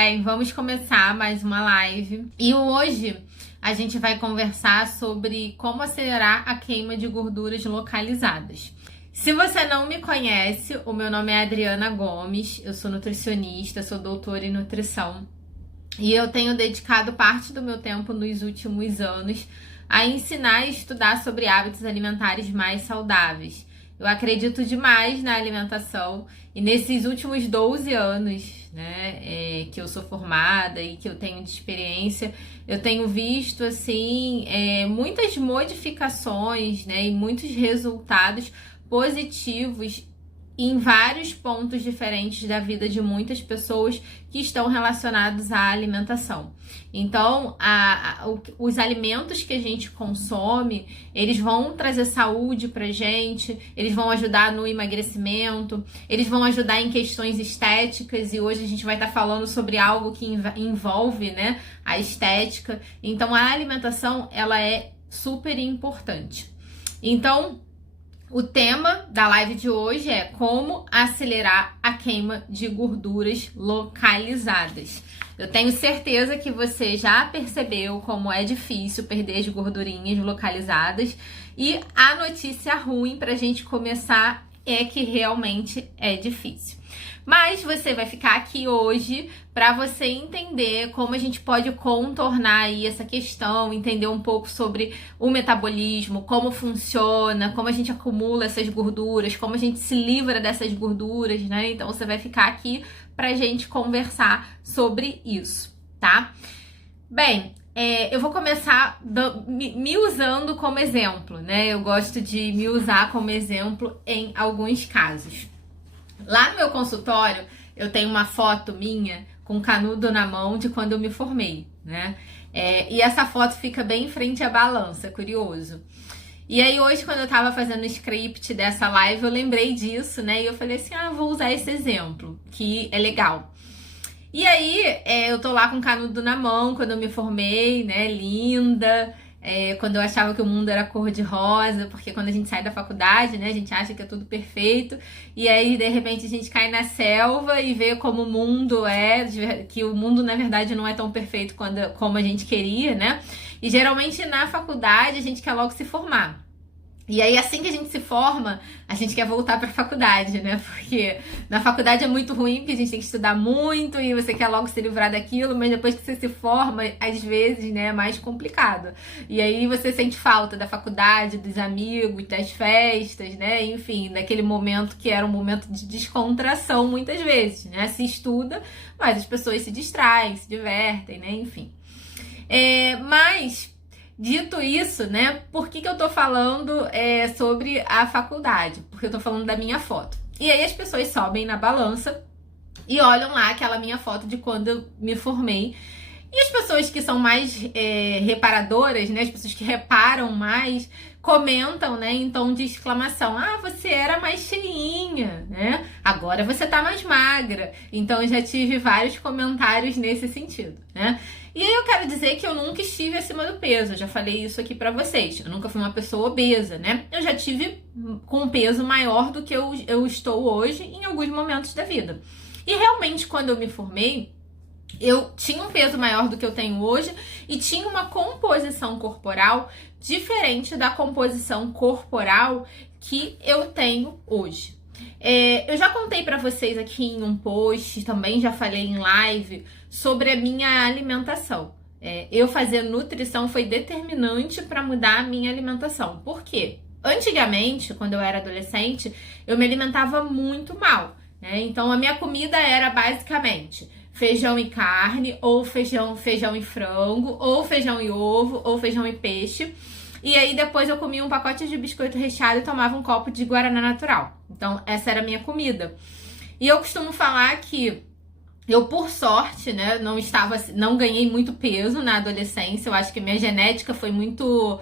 Bem, vamos começar mais uma live. E hoje a gente vai conversar sobre como acelerar a queima de gorduras localizadas. Se você não me conhece, o meu nome é Adriana Gomes, eu sou nutricionista, sou doutora em nutrição. E eu tenho dedicado parte do meu tempo nos últimos anos a ensinar e estudar sobre hábitos alimentares mais saudáveis. Eu acredito demais na alimentação e nesses últimos 12 anos, que eu sou formada e que eu tenho de experiência, eu tenho visto, assim, muitas modificações, e muitos resultados positivos em vários pontos diferentes da vida de muitas pessoas que estão relacionados à alimentação. Então, os alimentos que a gente consome, eles vão trazer saúde pra gente, eles vão ajudar no emagrecimento, eles vão ajudar em questões estéticas, e hoje a gente vai estar falando sobre algo que envolve, a estética. Então, a alimentação, ela é super importante. Então, o tema da live de hoje é como acelerar a queima de gorduras localizadas. Eu tenho certeza que você já percebeu como é difícil perder as gordurinhas localizadas, e a notícia ruim para a gente começar é que realmente é difícil. Mas você vai ficar aqui hoje para você entender como a gente pode contornar aí essa questão, entender um pouco sobre o metabolismo, como funciona, como a gente acumula essas gorduras, como a gente se livra dessas gorduras, Então você vai ficar aqui pra gente conversar sobre isso, tá? Bem, eu vou começar me usando como exemplo, Eu gosto de me usar como exemplo em alguns casos. Lá no meu consultório, eu tenho uma foto minha com canudo na mão de quando eu me formei, E essa foto fica bem em frente à balança, curioso. E aí hoje, quando eu tava fazendo o script dessa live, eu lembrei disso, E eu falei assim, vou usar esse exemplo, que é legal. E aí, eu tô lá com canudo na mão quando eu me formei, linda. Quando eu achava que o mundo era cor-de-rosa, porque quando a gente sai da faculdade, a gente acha que é tudo perfeito, e aí de repente a gente cai na selva e vê como o mundo que o mundo na verdade não é tão perfeito como a gente queria, E geralmente na faculdade a gente quer logo se formar. E aí, assim que a gente se forma, a gente quer voltar pra faculdade, Porque na faculdade é muito ruim, porque a gente tem que estudar muito e você quer logo se livrar daquilo, mas depois que você se forma, às vezes, é mais complicado. E aí você sente falta da faculdade, dos amigos, das festas, Enfim, daquele momento que era um momento de descontração, muitas vezes, Se estuda, mas as pessoas se distraem, se divertem, Enfim. Mas... Dito isso, por que eu tô falando sobre a faculdade? Porque eu tô falando da minha foto. E aí as pessoas sobem na balança e olham lá aquela minha foto de quando eu me formei. E as pessoas que são mais reparadoras, as pessoas que reparam mais, comentam, em tom de exclamação. Você era mais cheinha, Agora você tá mais magra. Então eu já tive vários comentários nesse sentido, E aí eu quero dizer que eu nunca estive acima do peso. Eu já falei isso aqui pra vocês. Eu nunca fui uma pessoa obesa, Eu já tive com um peso maior do que eu estou hoje em alguns momentos da vida. E realmente, quando eu me formei, eu tinha um peso maior do que eu tenho hoje e tinha uma composição corporal diferente da composição corporal que eu tenho hoje. Eu já contei pra vocês aqui em um post, também já falei em live sobre a minha alimentação. Eu fazer nutrição foi determinante para mudar a minha alimentação. Por quê? Antigamente, quando eu era adolescente, eu me alimentava muito mal, Então a minha comida era basicamente feijão e carne, ou feijão e frango, ou feijão e ovo, ou feijão e peixe. E aí depois eu comia um pacote de biscoito recheado e tomava um copo de guaraná natural. Então essa era a minha comida. E eu costumo falar que eu, por sorte, não ganhei muito peso na adolescência. Eu acho que minha genética foi muito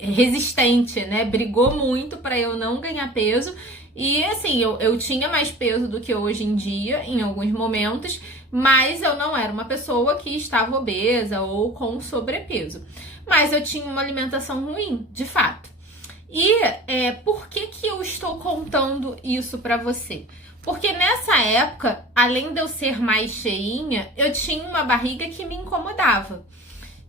resistente, Brigou muito para eu não ganhar peso. E assim, eu tinha mais peso do que hoje em dia, em alguns momentos, mas eu não era uma pessoa que estava obesa ou com sobrepeso. Mas eu tinha uma alimentação ruim, de fato. E por que eu estou contando isso para você? Porque nessa época, além de eu ser mais cheinha, eu tinha uma barriga que me incomodava.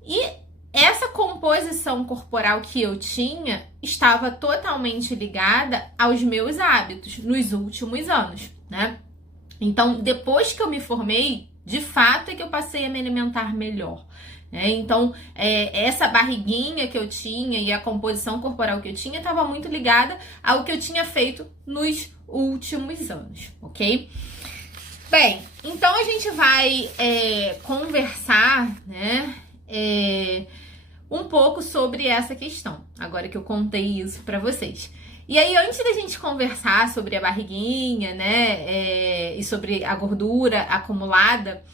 E essa composição corporal que eu tinha estava totalmente ligada aos meus hábitos nos últimos anos, né? Então, depois que eu me formei, de fato é que eu passei a me alimentar melhor. Então, essa barriguinha que eu tinha e a composição corporal que eu tinha estava muito ligada ao que eu tinha feito nos últimos anos, ok? Bem, então a gente vai conversar, né, um pouco sobre essa questão, agora que eu contei isso para vocês. E aí, antes da gente conversar sobre a barriguinha, né, e sobre a gordura acumulada,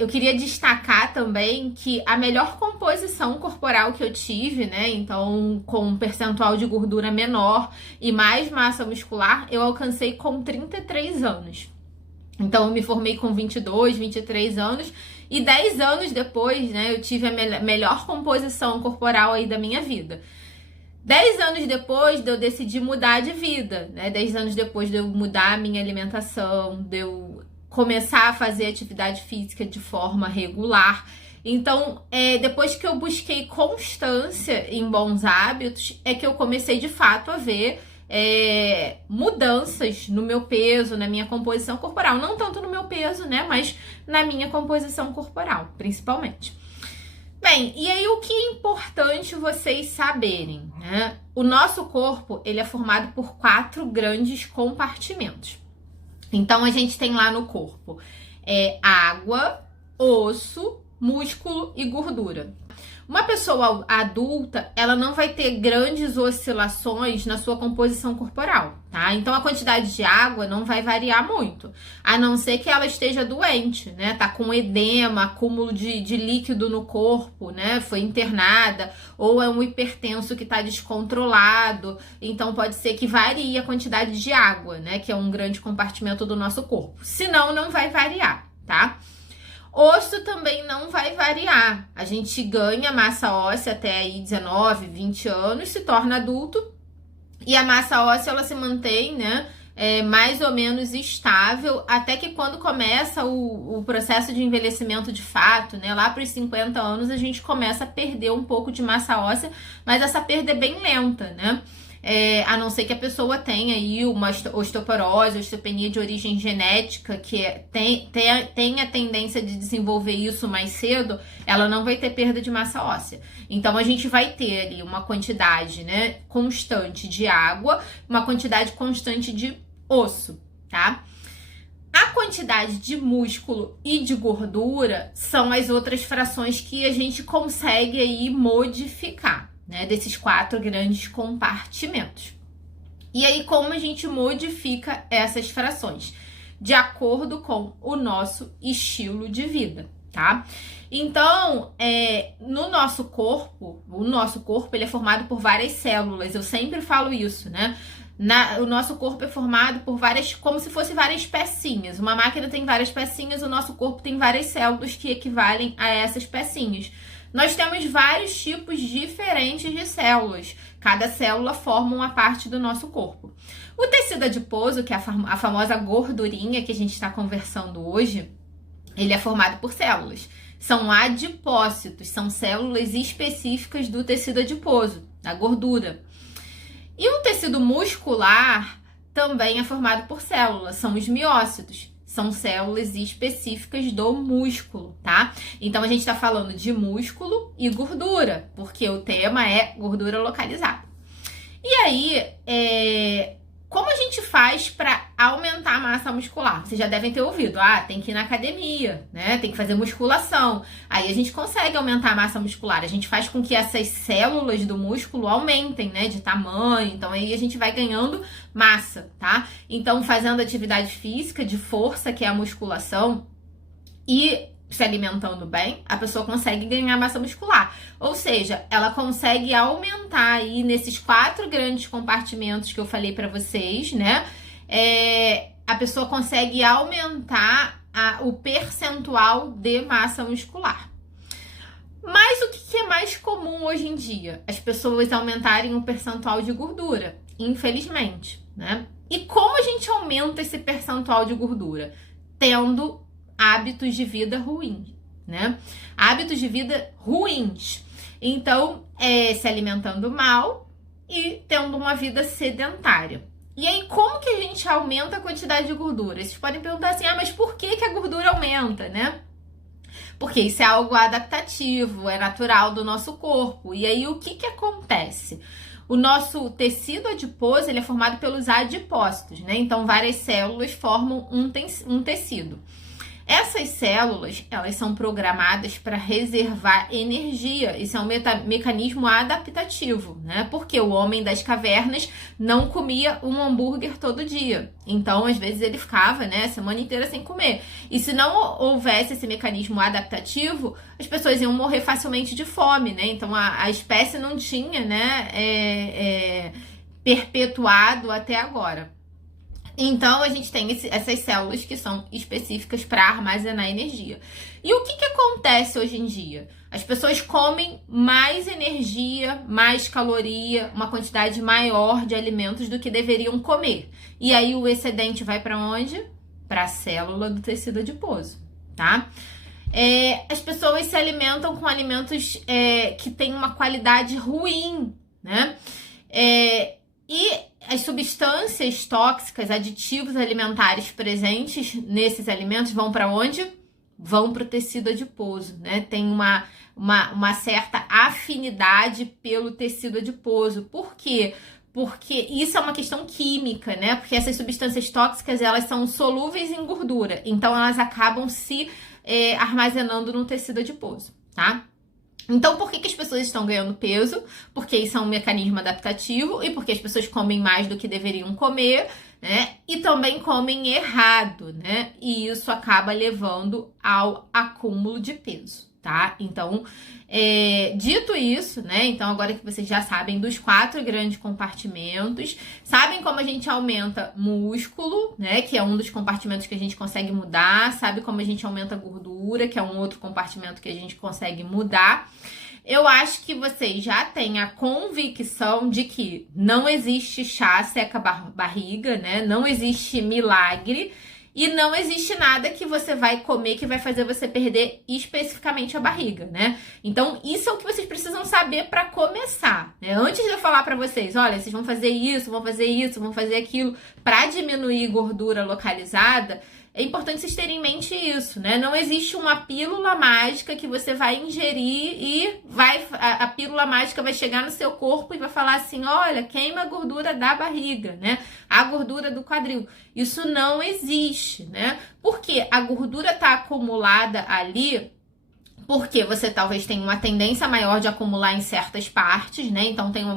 eu queria destacar também que a melhor composição corporal que eu tive, né, então com um percentual de gordura menor e mais massa muscular, eu alcancei com 33 anos. Então, eu me formei com 22, 23 anos e 10 anos depois, né, eu tive a melhor composição corporal aí da minha vida. 10 anos depois de eu decidir mudar de vida, né? 10 anos depois de eu mudar a minha alimentação, de eu começar a fazer atividade física de forma regular. Então, depois que eu busquei constância em bons hábitos, é que eu comecei de fato a ver mudanças no meu peso, na minha composição corporal. Não tanto no meu peso, né? Mas na minha composição corporal, principalmente. Bem, e aí o que é importante vocês saberem, né? O nosso corpo, ele é formado por 4 grandes compartimentos. Então, a gente tem lá no corpo água, osso, músculo e gordura. Uma pessoa adulta, ela não vai ter grandes oscilações na sua composição corporal, tá? Então, a quantidade de água não vai variar muito, a não ser que ela esteja doente, né? Tá com edema, acúmulo de líquido no corpo, né? Foi internada, ou é um hipertenso que tá descontrolado. Então, pode ser que varie a quantidade de água, né? Que é um grande compartimento do nosso corpo. Senão, não vai variar, tá? Osso também não vai variar. A gente ganha massa óssea até aí 19, 20 anos, se torna adulto e a massa óssea ela se mantém, né, mais ou menos estável até que quando começa o processo de envelhecimento de fato, né, lá para os 50 anos a gente começa a perder um pouco de massa óssea, mas essa perda é bem lenta, né? A não ser que a pessoa tenha aí uma osteoporose, osteopenia de origem genética, que tem a tendência de desenvolver isso mais cedo, ela não vai ter perda de massa óssea. Então, a gente vai ter ali uma quantidade, né, constante de água, uma quantidade constante de osso, tá? A quantidade de músculo e de gordura são as outras frações que a gente consegue aí modificar, né, desses 4 grandes compartimentos. E aí, como a gente modifica essas frações? De acordo com o nosso estilo de vida, tá? Então, no nosso corpo, o nosso corpo ele é formado por várias células, eu sempre falo isso, né? O nosso corpo é formado por várias, como se fosse várias pecinhas. Uma máquina tem várias pecinhas, o nosso corpo tem várias células que equivalem a essas pecinhas. Nós temos vários tipos diferentes de células. Cada célula forma uma parte do nosso corpo. O tecido adiposo, que é a famosa gordurinha que a gente está conversando hoje, ele é formado por células. São adipócitos, são células específicas do tecido adiposo, da gordura. E o tecido muscular também é formado por células, são os miócitos. São células específicas do músculo, tá? Então, a gente tá falando de músculo e gordura, porque o tema é gordura localizada. E aí, como a gente faz para aumentar a massa muscular? Vocês já devem ter ouvido, tem que ir na academia, né? Tem que fazer musculação. Aí a gente consegue aumentar a massa muscular. A gente faz com que essas células do músculo aumentem, né? De tamanho. Então aí a gente vai ganhando massa, tá? Então fazendo atividade física de força, que é a musculação, e se alimentando bem, a pessoa consegue ganhar massa muscular. Ou seja, ela consegue aumentar aí nesses 4 grandes compartimentos que eu falei para vocês, né? A pessoa consegue aumentar o percentual de massa muscular. Mas o que é mais comum hoje em dia? As pessoas aumentarem o percentual de gordura, infelizmente, né? E como a gente aumenta esse percentual de gordura? Tendo hábitos de vida ruins, né? Hábitos de vida ruins. Então, se alimentando mal e tendo uma vida sedentária. E aí, como que a gente aumenta a quantidade de gordura? Vocês podem perguntar assim, mas por que a gordura aumenta, né? Porque isso é algo adaptativo, é natural do nosso corpo. E aí, o que acontece? O nosso tecido adiposo, ele é formado pelos adipócitos, né? Então, várias células formam um tecido. Essas células, elas são programadas para reservar energia. Isso é um mecanismo adaptativo, né? Porque o homem das cavernas não comia um hambúrguer todo dia. Então, às vezes, ele ficava, né, a semana inteira sem comer. E se não houvesse esse mecanismo adaptativo, as pessoas iam morrer facilmente de fome, né? Então, a espécie não tinha, né, perpetuado até agora. Então, a gente tem essas células que são específicas para armazenar energia. E o que acontece hoje em dia? As pessoas comem mais energia, mais caloria, uma quantidade maior de alimentos do que deveriam comer. E aí, o excedente vai para onde? Para a célula do tecido adiposo, tá? As pessoas se alimentam com alimentos que têm uma qualidade ruim, né? E as substâncias tóxicas, aditivos alimentares presentes nesses alimentos vão para onde? Vão para o tecido adiposo, né? Tem uma certa afinidade pelo tecido adiposo. Por quê? Porque isso é uma questão química, né? Porque essas substâncias tóxicas, elas são solúveis em gordura. Então, elas acabam se armazenando no tecido adiposo, tá? Então, por que as pessoas estão ganhando peso? Porque isso é um mecanismo adaptativo e porque as pessoas comem mais do que deveriam comer, né? E também comem errado, né? E isso acaba levando ao acúmulo de peso, tá? Então, dito isso, né? Então, agora que vocês já sabem dos 4 grandes compartimentos, sabem como a gente aumenta músculo, né? Que é um dos compartimentos que a gente consegue mudar, sabe como a gente aumenta gordura, que é um outro compartimento que a gente consegue mudar. Eu acho que vocês já têm a convicção de que não existe chá seca barriga, né? Não existe milagre. E não existe nada que você vai comer que vai fazer você perder especificamente a barriga, né? Então, isso é o que vocês precisam saber para começar, né? Antes de eu falar para vocês, olha, vocês vão fazer isso, vão fazer isso, vão fazer aquilo para diminuir gordura localizada, é importante vocês terem em mente isso, né? Não existe uma pílula mágica que você vai ingerir e a pílula mágica vai chegar no seu corpo e vai falar assim, olha, queima a gordura da barriga, né? A gordura do quadril. Isso não existe, né? Porque a gordura está acumulada ali porque você talvez tenha uma tendência maior de acumular em certas partes, né? Então, tem uma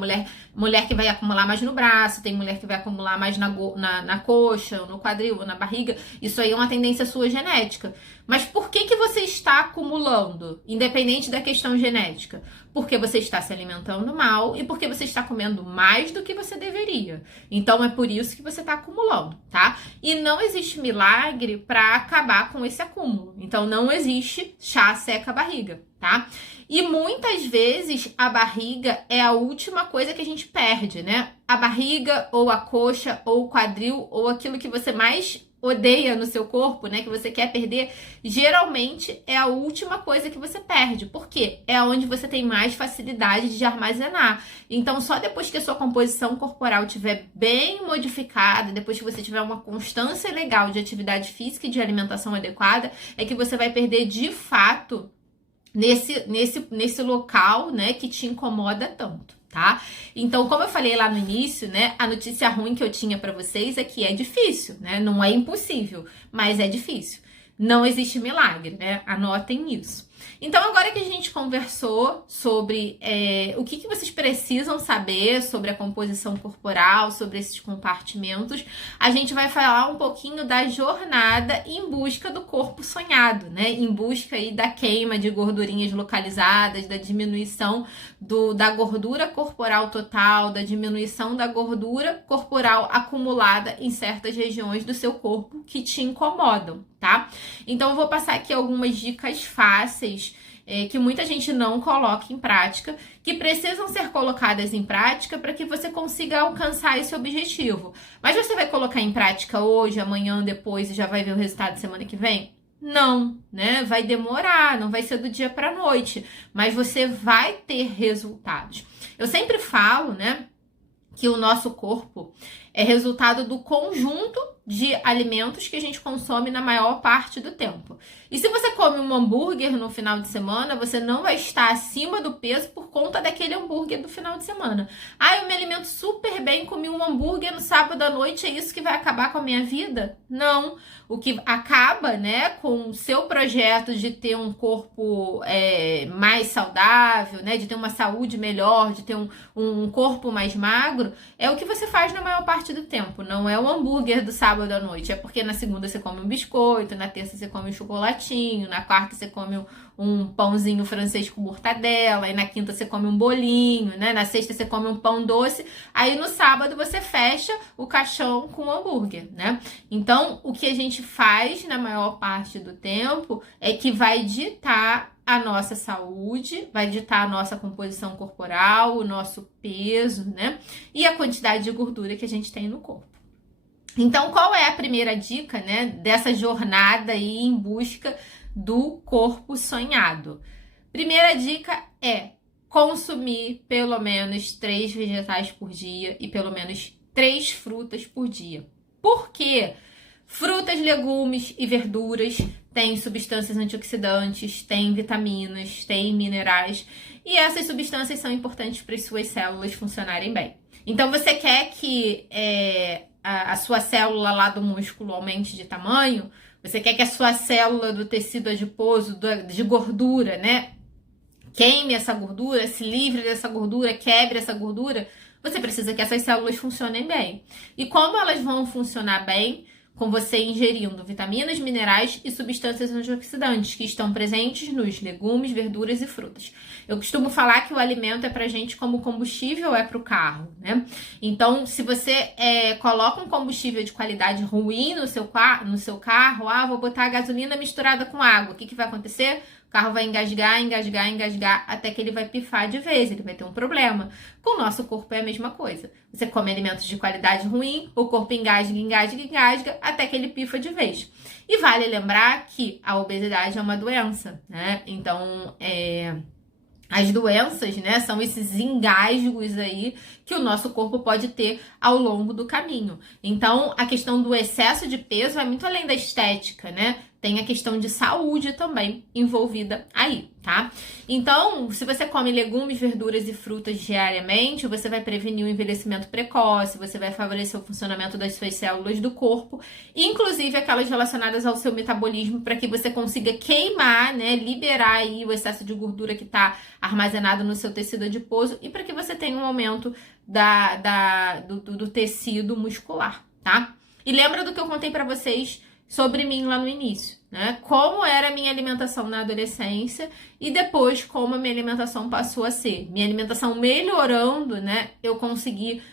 mulher que vai acumular mais no braço, tem mulher que vai acumular mais na coxa, ou no quadril, ou na barriga. Isso aí é uma tendência sua genética. Mas por que você está acumulando, independente da questão genética? Porque você está se alimentando mal e porque você está comendo mais do que você deveria. Então, é por isso que você está acumulando, tá? E não existe milagre para acabar com esse acúmulo. Então, não existe chá seca barriga, tá? E muitas vezes a barriga é a última coisa que a gente perde, né? A barriga, ou a coxa, ou o quadril, ou aquilo que você mais odeia no seu corpo, né, que você quer perder, geralmente é a última coisa que você perde. Por quê? É onde você tem mais facilidade de armazenar. Então, só depois que a sua composição corporal estiver bem modificada, depois que você tiver uma constância legal de atividade física e de alimentação adequada, é que você vai perder de fato nesse local, né, que te incomoda tanto. Tá? Então, como eu falei lá no início, né, a notícia ruim que eu tinha para vocês é que é difícil, né? Não é impossível, mas é difícil. Não existe milagre, né? Anotem isso. Então, agora que a gente conversou sobre o que vocês precisam saber sobre a composição corporal, sobre esses compartimentos, a gente vai falar um pouquinho da jornada em busca do corpo sonhado, né? Em busca aí da queima de gordurinhas localizadas, da diminuição da gordura corporal total, da diminuição da gordura corporal acumulada em certas regiões do seu corpo que te incomodam, tá? Então, eu vou passar aqui algumas dicas fáceis que muita gente não coloca em prática, que precisam ser colocadas em prática para que você consiga alcançar esse objetivo. Mas você vai colocar em prática hoje, amanhã, depois e já vai ver o resultado semana que vem? Não, né? Vai demorar, não vai ser do dia para a noite, mas você vai ter resultados. Eu sempre falo, né, que o nosso corpo é resultado do conjunto de alimentos que a gente consome na maior parte do tempo. E se você come um hambúrguer no final de semana, você não vai estar acima do peso por conta daquele hambúrguer do final de semana. Ah, eu me alimento super bem, comi um hambúrguer no sábado à noite, é isso que vai acabar com a minha vida? Não. O que acaba, né, com o seu projeto de ter um corpo mais saudável, né, de ter uma saúde melhor, de ter um corpo mais magro, é o que você faz na maior parte do tempo. Não é o hambúrguer do sábado à noite, é porque na segunda você come um biscoito, na terça você come um chocolatinho, na quarta você come um pãozinho francês com mortadela, e na quinta você come um bolinho, né? Na sexta você come um pão doce, aí no sábado você fecha o caixão com o hambúrguer, né? Então, o que a gente faz na maior parte do tempo é que vai ditar a nossa saúde, vai ditar a nossa composição corporal, o nosso peso, né? E a quantidade de gordura que a gente tem no corpo. Então, qual é a primeira dica, né, dessa jornada aí em busca do corpo sonhado? Primeira dica é consumir pelo menos 3 vegetais por dia e pelo menos 3 frutas por dia. Por quê? Frutas, legumes e verduras têm substâncias antioxidantes, têm vitaminas, têm minerais, e essas substâncias são importantes para as suas células funcionarem bem. Então, você quer que a sua célula lá do músculo aumente de tamanho? Você quer que a sua célula do tecido adiposo, de gordura, né, queime essa gordura, se livre dessa gordura, quebre essa gordura? Você precisa que essas células funcionem bem. E como elas vão funcionar bem? Com você ingerindo vitaminas, minerais e substâncias antioxidantes que estão presentes nos legumes, verduras e frutas. Eu costumo falar que o alimento é pra gente como combustível é pro carro, né? Então, se você coloca um combustível de qualidade ruim no seu carro, vou botar a gasolina misturada com água, o que vai acontecer? O carro vai engasgar, até que ele vai pifar de vez, ele vai ter um problema. Com o nosso corpo é a mesma coisa. Você come alimentos de qualidade ruim, o corpo engasga, até que ele pifa de vez. E vale lembrar que a obesidade é uma doença, né? Então, as doenças, né, são esses engasgos aí que o nosso corpo pode ter ao longo do caminho. Então, a questão do excesso de peso é muito além da estética, né? Tem a questão de saúde também envolvida aí, tá? Então, se você come legumes, verduras e frutas diariamente, você vai prevenir o envelhecimento precoce, você vai favorecer o funcionamento das suas células do corpo, inclusive aquelas relacionadas ao seu metabolismo, para que você consiga queimar, né, liberar aí o excesso de gordura que está armazenado no seu tecido adiposo e para que você tenha um aumento do tecido muscular, tá? E lembra do que eu contei para vocês sobre mim lá no início, né? Como era a minha alimentação na adolescência e depois como a minha alimentação passou a ser. Minha alimentação melhorando, né? Eu consegui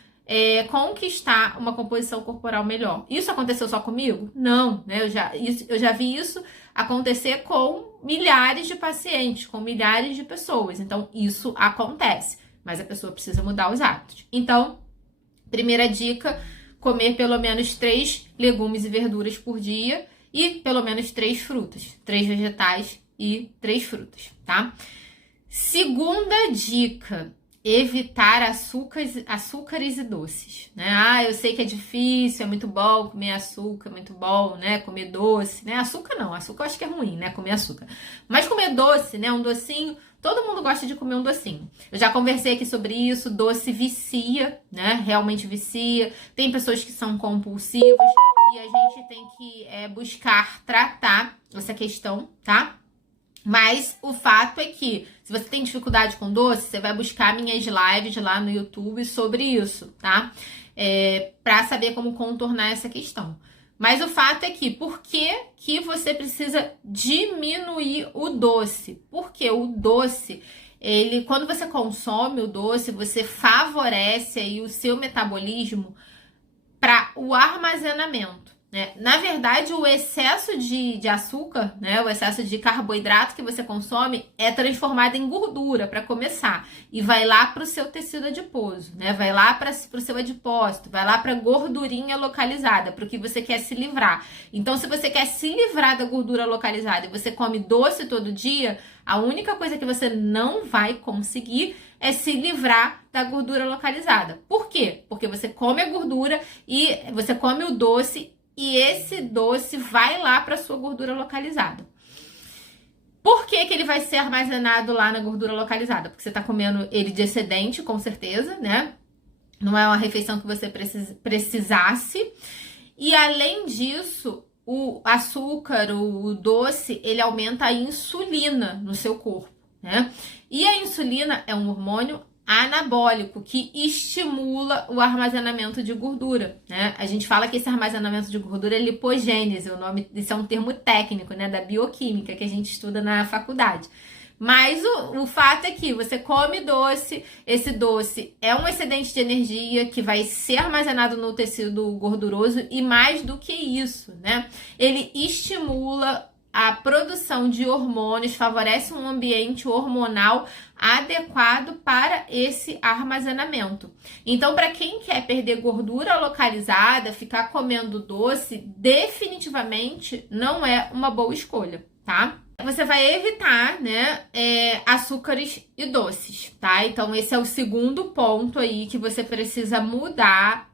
conquistar uma composição corporal melhor. Isso aconteceu só comigo? Não, né? Eu já vi isso acontecer com milhares de pacientes, com milhares de pessoas. Então, isso acontece, mas a pessoa precisa mudar os hábitos. Então, primeira dica: comer pelo menos 3 legumes e verduras por dia e pelo menos 3 frutas. 3 vegetais e 3 frutas, tá? Segunda dica: evitar açúcares e doces, né? Eu sei que é difícil, é muito bom comer açúcar, é muito bom, né? Comer doce, né? Açúcar não, açúcar eu acho que é ruim, né? Comer açúcar. Mas comer doce, né? Um docinho, todo mundo gosta de comer um docinho. Eu já conversei aqui sobre isso, doce vicia, né? Realmente vicia. Tem pessoas que são compulsivas e a gente tem que buscar tratar essa questão, tá? Mas o fato é que, se você tem dificuldade com doce, você vai buscar minhas lives lá no YouTube sobre isso, tá? Pra saber como contornar essa questão. Mas o fato é que, por que você precisa diminuir o doce? Porque o doce, quando você consome o doce, você favorece aí o seu metabolismo para o armazenamento. né? Na verdade, o excesso de açúcar, né, o excesso de carboidrato que você consome é transformado em gordura para começar e vai lá para o seu tecido adiposo, né? Vai lá para o seu adipócito, vai lá para a gordurinha localizada, para o que você quer se livrar. Então, se você quer se livrar da gordura localizada e você come doce todo dia, a única coisa que você não vai conseguir é se livrar da gordura localizada. Por quê? Porque você come a gordura e você come o doce e esse doce vai lá para sua gordura localizada. Por que ele vai ser armazenado lá na gordura localizada? Porque você está comendo ele de excedente, com certeza, né? Não é uma refeição que você precisasse. E além disso, o açúcar, o doce, ele aumenta a insulina no seu corpo, né? E a insulina é um hormônio anabólico que estimula o armazenamento de gordura, né? A gente fala que esse armazenamento de gordura é lipogênese, o nome, isso é um termo técnico, né, da bioquímica que a gente estuda na faculdade. Mas o fato é que você come doce, esse doce é um excedente de energia que vai ser armazenado no tecido gorduroso e mais do que isso, né? Ele estimula a produção de hormônios, favorece um ambiente hormonal adequado para esse armazenamento. Então, para quem quer perder gordura localizada, ficar comendo doce, definitivamente não é uma boa escolha, tá? Você vai evitar, né, açúcares e doces, tá? Então, esse é o segundo ponto aí que você precisa mudar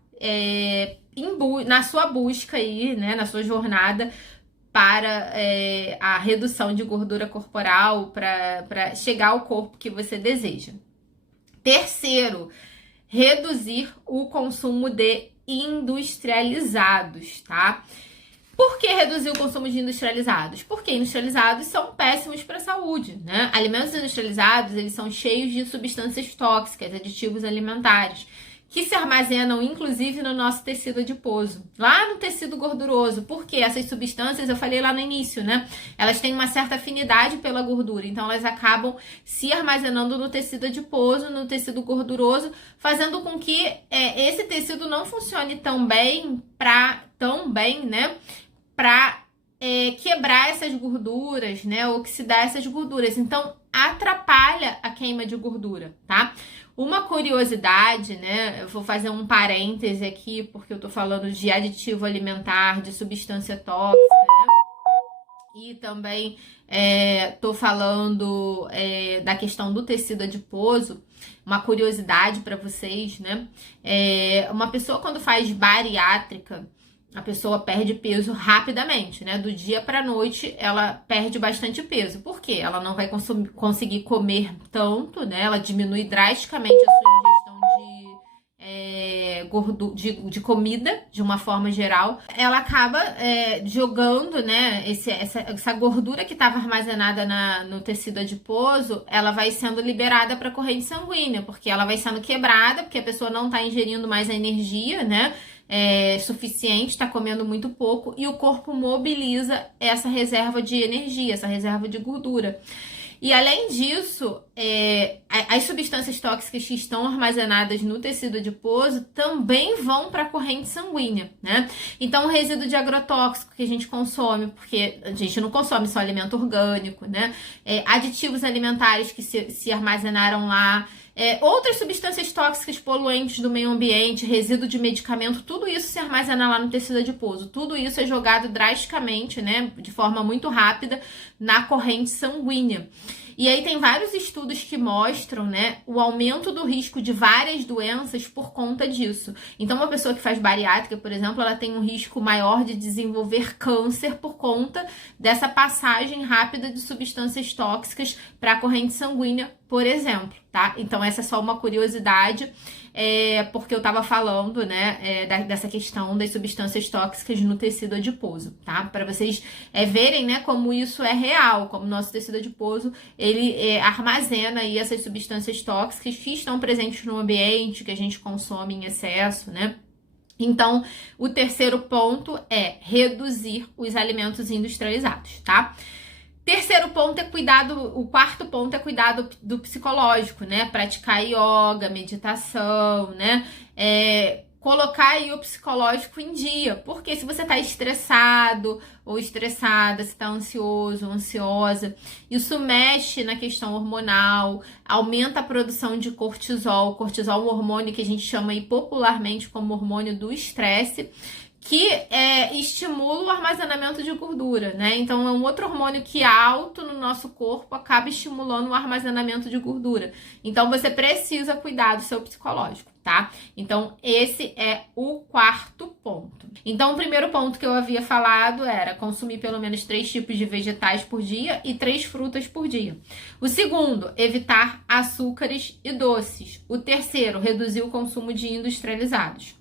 na sua busca aí, né, na sua jornada para a redução de gordura corporal, para chegar ao corpo que você deseja. Terceiro, reduzir o consumo de industrializados, tá? Por que reduzir o consumo de industrializados? Porque industrializados são péssimos para a saúde, né? Alimentos industrializados, eles são cheios de substâncias tóxicas, aditivos alimentares, que se armazenam, inclusive, no nosso tecido adiposo, lá no tecido gorduroso. Porque essas substâncias, eu falei lá no início, né? Elas têm uma certa afinidade pela gordura, então elas acabam se armazenando no tecido adiposo, no tecido gorduroso, fazendo com que esse tecido não funcione tão bem, né? Para quebrar essas gorduras, né? Oxidar essas gorduras. Então, atrapalha a queima de gordura, tá? Uma curiosidade, né? Eu vou fazer um parêntese aqui, porque eu tô falando de aditivo alimentar, de substância tóxica, né? E também tô falando da questão do tecido adiposo. Uma curiosidade para vocês, né? Uma pessoa quando faz bariátrica, a pessoa perde peso rapidamente, né? Do dia para a noite, ela perde bastante peso. Por quê? Ela não vai conseguir comer tanto, né? Ela diminui drasticamente a sua ingestão de comida, de uma forma geral. Ela acaba jogando, né? Essa gordura que estava armazenada no tecido adiposo, ela vai sendo liberada para a corrente sanguínea, porque ela vai sendo quebrada, porque a pessoa não está ingerindo mais a energia, né? Suficiente, está comendo muito pouco e o corpo mobiliza essa reserva de energia, essa reserva de gordura. E além disso, as substâncias tóxicas que estão armazenadas no tecido adiposo também vão para a corrente sanguínea, né? Então, o resíduo de agrotóxico que a gente consome, porque a gente não consome só alimento orgânico, né? Aditivos alimentares que se armazenaram lá, outras substâncias tóxicas poluentes do meio ambiente, resíduo de medicamento, tudo isso se armazena lá no tecido adiposo. Tudo isso é jogado drasticamente, né, de forma muito rápida, na corrente sanguínea. E aí tem vários estudos que mostram, né, o aumento do risco de várias doenças por conta disso. Então, uma pessoa que faz bariátrica, por exemplo, ela tem um risco maior de desenvolver câncer por conta dessa passagem rápida de substâncias tóxicas para a corrente sanguínea, por exemplo, tá? Então, essa é só uma curiosidade, porque eu tava falando, né, dessa questão das substâncias tóxicas no tecido adiposo, tá? Para vocês verem, né, como isso é real, como o nosso tecido adiposo, ele armazena aí essas substâncias tóxicas que estão presentes no ambiente, que a gente consome em excesso, né? Então, o terceiro ponto é reduzir os alimentos industrializados, tá? Terceiro ponto é cuidado, o quarto ponto é cuidado do psicológico, né? Praticar yoga, meditação, né? colocar aí o psicológico em dia. Porque se você está estressado ou estressada, se está ansioso ou ansiosa, isso mexe na questão hormonal, aumenta a produção de cortisol. Cortisol é um hormônio que a gente chama aí popularmente como hormônio do estresse, que estimula o armazenamento de gordura, né? Então, é um outro hormônio que alto no nosso corpo acaba estimulando o armazenamento de gordura. Então, você precisa cuidar do seu psicológico, tá? Então, esse é o quarto ponto. Então, o primeiro ponto que eu havia falado era consumir pelo menos 3 tipos de vegetais por dia e 3 frutas por dia. O segundo, evitar açúcares e doces. O terceiro, reduzir o consumo de industrializados.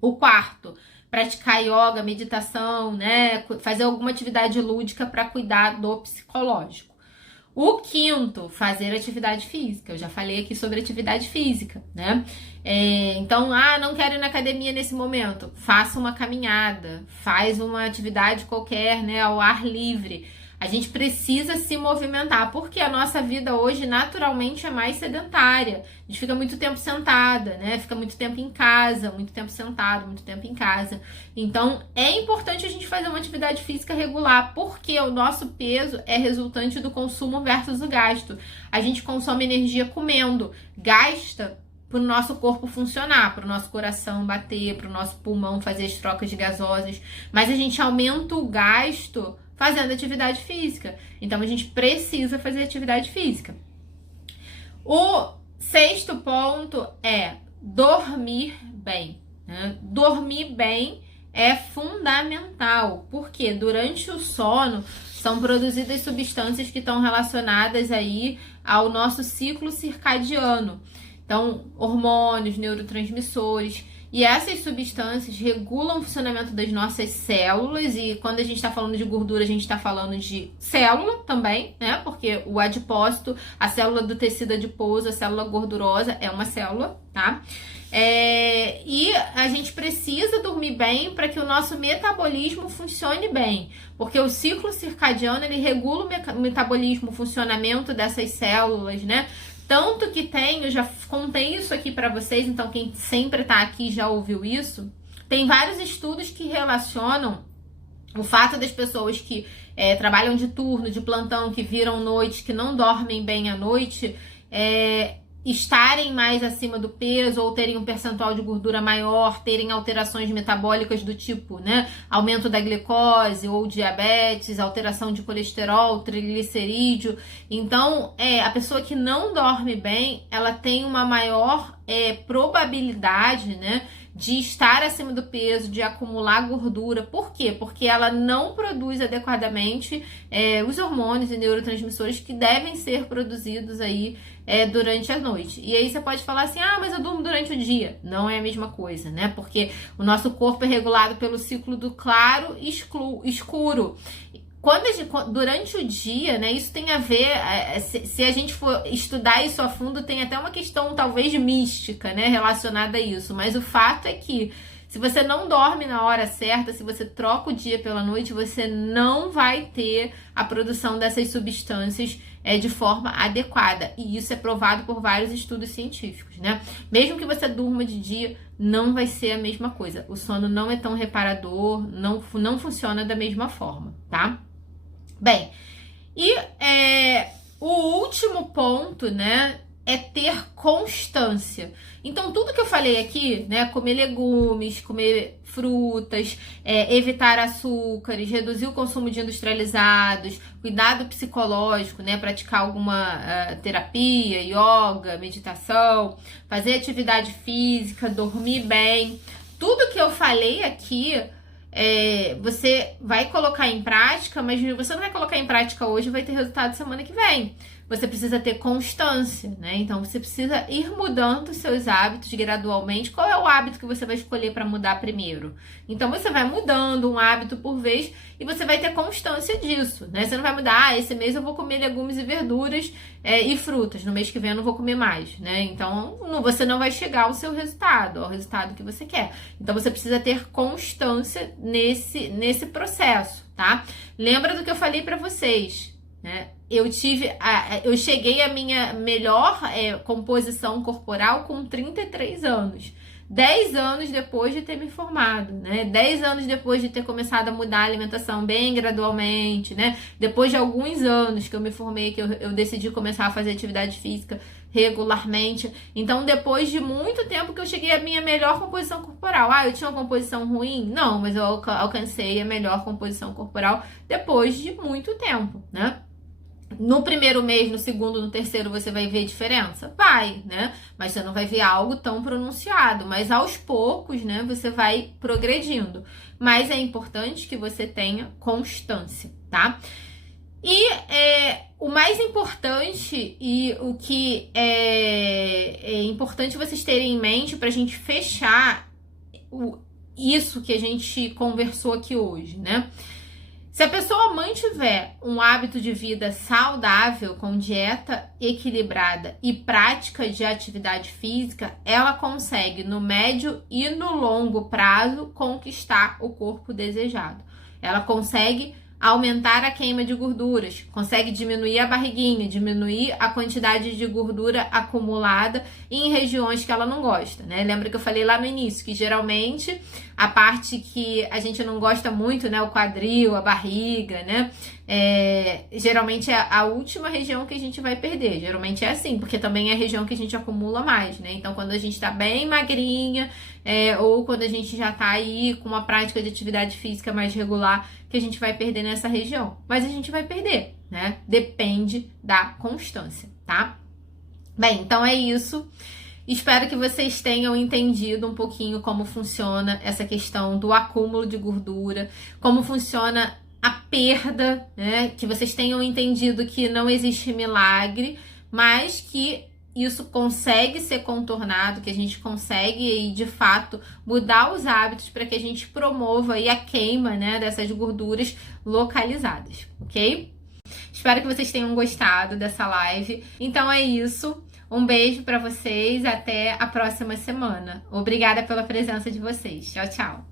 O quarto, praticar yoga, meditação, né? Fazer alguma atividade lúdica para cuidar do psicológico. O quinto, fazer atividade física. Eu já falei aqui sobre atividade física, né? Então, não quero ir na academia nesse momento. Faça uma caminhada, faz uma atividade qualquer, né? Ao ar livre. A gente precisa se movimentar, porque a nossa vida hoje naturalmente é mais sedentária. A gente fica muito tempo sentada, né? Fica muito tempo em casa, muito tempo sentado, muito tempo em casa. Então, é importante a gente fazer uma atividade física regular, porque o nosso peso é resultante do consumo versus o gasto. A gente consome energia comendo, gasta para o nosso corpo funcionar, para o nosso coração bater, para o nosso pulmão fazer as trocas gasosas, mas a gente aumenta o gasto fazendo atividade física. Então, a gente precisa fazer atividade física. O sexto ponto é dormir bem, né? Dormir bem é fundamental, porque durante o sono são produzidas substâncias que estão relacionadas aí ao nosso ciclo circadiano. Então, hormônios, neurotransmissores. E essas substâncias regulam o funcionamento das nossas células, e quando a gente está falando de gordura, a gente está falando de célula também, né? Porque o adipócito, a célula do tecido adiposo, a célula gordurosa é uma célula, tá? E a gente precisa dormir bem para que o nosso metabolismo funcione bem, porque o ciclo circadiano, ele regula o metabolismo, o funcionamento dessas células, né? Tanto que eu já contei isso aqui para vocês, então quem sempre tá aqui já ouviu isso. Tem vários estudos que relacionam o fato das pessoas que trabalham de turno, de plantão, que viram noite, que não dormem bem à noite, estarem mais acima do peso ou terem um percentual de gordura maior, terem alterações metabólicas do tipo, né, aumento da glicose ou diabetes, alteração de colesterol, triglicerídeo. Então, a pessoa que não dorme bem, ela tem uma maior probabilidade, né, de estar acima do peso, de acumular gordura. Por quê? Porque ela não produz adequadamente os hormônios e neurotransmissores que devem ser produzidos aí durante a noite. E aí você pode falar assim, mas eu durmo durante o dia. Não é a mesma coisa, né? Porque o nosso corpo é regulado pelo ciclo do claro e escuro. Durante o dia, né, isso tem a ver, se a gente for estudar isso a fundo, tem até uma questão talvez mística, né, relacionada a isso, mas o fato é que se você não dorme na hora certa, se você troca o dia pela noite, você não vai ter a produção dessas substâncias de forma adequada, e isso é provado por vários estudos científicos, né? Mesmo que você durma de dia, não vai ser a mesma coisa, o sono não é tão reparador, não funciona da mesma forma, tá? Bem, e o último ponto, né, é ter constância. Então, tudo que eu falei aqui, né, comer legumes, comer frutas, evitar açúcares, reduzir o consumo de industrializados, cuidado psicológico, né, praticar alguma terapia, yoga, meditação, fazer atividade física, dormir bem, tudo que eu falei aqui, você vai colocar em prática, mas você não vai colocar em prática hoje e vai ter resultado semana que vem. Você precisa ter constância, né? Então, você precisa ir mudando os seus hábitos gradualmente. Qual é o hábito que você vai escolher para mudar primeiro? Então, você vai mudando um hábito por vez e você vai ter constância disso, né? Você não vai mudar, esse mês eu vou comer legumes e verduras e frutas, no mês que vem eu não vou comer mais, né? Então, você não vai chegar ao seu resultado, ao resultado que você quer. Então, você precisa ter constância nesse processo, tá? Lembra do que eu falei para vocês, né? Eu cheguei à minha melhor composição corporal com 33 anos. 10 anos depois de ter me formado, né? 10 anos depois de ter começado a mudar a alimentação bem gradualmente, né? Depois de alguns anos que eu me formei, que eu decidi começar a fazer atividade física regularmente. Então, depois de muito tempo que eu cheguei à minha melhor composição corporal. Ah, eu tinha uma composição ruim? Não, mas eu alcancei a melhor composição corporal depois de muito tempo, né? No primeiro mês, no segundo, no terceiro, você vai ver diferença? Vai, né? Mas você não vai ver algo tão pronunciado. Mas aos poucos, né, você vai progredindo. Mas é importante que você tenha constância, tá? E o mais importante e o que é importante vocês terem em mente para a gente fechar isso que a gente conversou aqui hoje, né? Se a pessoa mantiver um hábito de vida saudável, com dieta equilibrada e prática de atividade física, ela consegue, no médio e no longo prazo, conquistar o corpo desejado. Ela consegue aumentar a queima de gorduras, consegue diminuir a barriguinha, diminuir a quantidade de gordura acumulada em regiões que ela não gosta, né? Lembra que eu falei lá no início que geralmente a parte que a gente não gosta muito, né? O quadril, a barriga, né? Geralmente é a última região que a gente vai perder. Geralmente é assim, porque também é a região que a gente acumula mais, né? Então, quando a gente tá bem magrinha, ou quando a gente já tá aí com uma prática de atividade física mais regular, que a gente vai perder nessa região. Mas a gente vai perder, né? Depende da constância, tá? Bem, então é isso. Espero que vocês tenham entendido um pouquinho como funciona essa questão do acúmulo de gordura, como funciona a perda, né? Que vocês tenham entendido que não existe milagre, mas que isso consegue ser contornado, que a gente consegue aí, de fato, mudar os hábitos para que a gente promova aí a queima, né, dessas gorduras localizadas, ok? Espero que vocês tenham gostado dessa live. Então é isso. Um beijo para vocês. Até a próxima semana. Obrigada pela presença de vocês. Tchau, tchau.